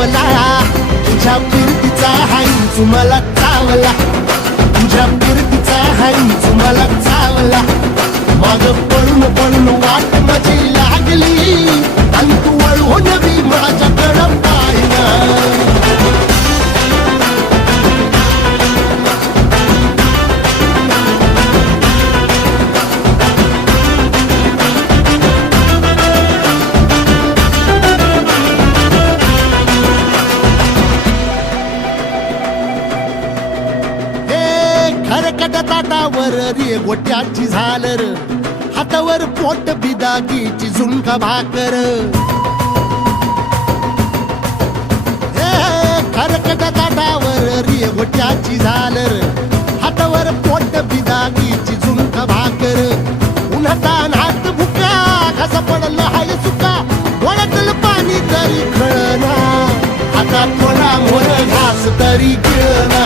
चावला, तुझ्या फिरतीचा हाईच मला चावला, तुझ्या फिरतीचा हाईच मला चावला. माग पळून पळून वाट माझी लागली आणि तू वळून बी माझ्याकडं पाहिना. खरकट ताटावर रे गोट्याची झालर, हातावर पोट बिदागीची झुणका भाकर. खरकट ताटावर रे गोट्याची झालर, हातावर पोट बिदागीची झुणका भाकर. उन्हातान हात भुका, कसा पडलं हाय सुका, डोळ्यातलं पाणी तरी कळना, आता थोडा मोर घास तरी गिळना.